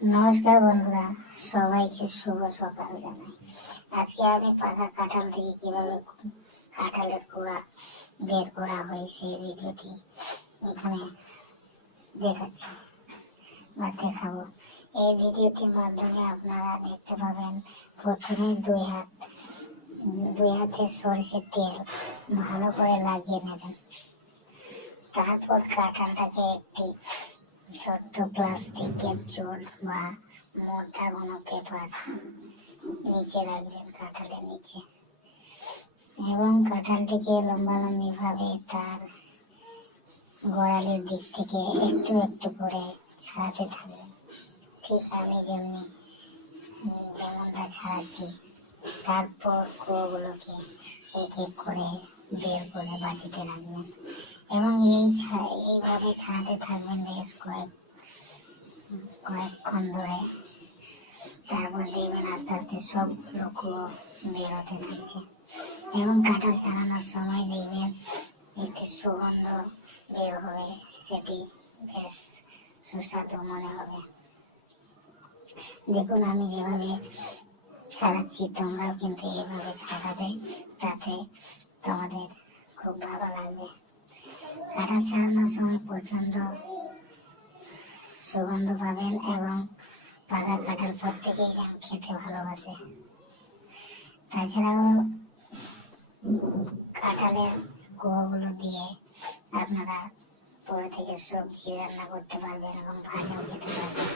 নমস্কার বন্ধুরা, সবাইকে শুভ সকাল জানাই। আজকে আমি পাকা কাঁঠাল থেকে কিভাবে কাঁঠালের কুয়া বের করা হয় সেই ভিডিওটি এখানে দেখাচ্ছি বা দেখাবো। এই ভিডিওটির মাধ্যমে আপনারা দেখতে পাবেন, প্রথমে দুই হাতের সরষের তেল ভালো করে লাগিয়ে নেবেন। তারপর কাঁঠালটাকে একটি ছোট্ট প্লাস্টিকের জোল বা মোটা কোনো পেপার নিচে রাখবেন, কাঁঠালের নিচে, এবং কাঁঠালটিকে লম্বালম্বি ভাবে তার গোড়ালির দিক থেকে একটু একটু করে ছাড়াতে থাকবেন। ঠিক আমি যেমনটা ছাড়াচ্ছি। তারপর কুয়োগুলোকে এক এক করে বের করে বাটিতে রাখবেন এবং এইভাবে ছাড়াতে থাকবেন বেশ কয়েকক্ষণ ধরে। তারপর দেখবেন আস্তে আস্তে সবগুলো কুয়ো বের হতে থাকছে এবং কাঁঠাল ছাড়ানোর সময় দেখবেন একটি সুগন্ধ বের হবে, সেটি বেশ সুস্বাদু মনে হবে। দেখুন আমি যেভাবে ছাড়াচ্ছি, তোমরাও কিন্তু এভাবে ছাড়াবে, তাতে তোমাদের খুব ভালো লাগবে। কাঁঠাল ছাড়ানোর সময় প্রচন্ড সুগন্ধ পাবেন এবং পাকা কাঁঠাল প্রত্যেকেই খেতে ভালোবাসে। তাছাড়াও কাঁঠালের কুয়োগুলো দিয়ে আপনারা পরে থেকে সবজি রান্না করতে পারবেন এবং ভাজাও খেতে পারবেন।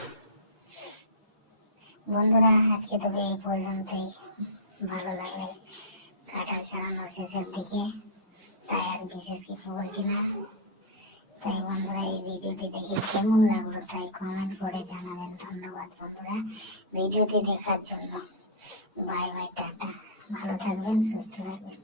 বন্ধুরা, আজকে তবে এই পর্যন্তই। ভালো লাগলে কাঁঠাল ছাড়ানো শেষের দিকে, তাই আর বিশেষ কিছু বলছি না। তাই বন্ধুরা, এই ভিডিওটি দেখে কেমন লাগলো তাই কমেন্ট করে জানাবেন। ধন্যবাদ বন্ধুরা ভিডিওটি দেখার জন্য। Bye bye, tata. ভালো থাকবেন, সুস্থ থাকবেন।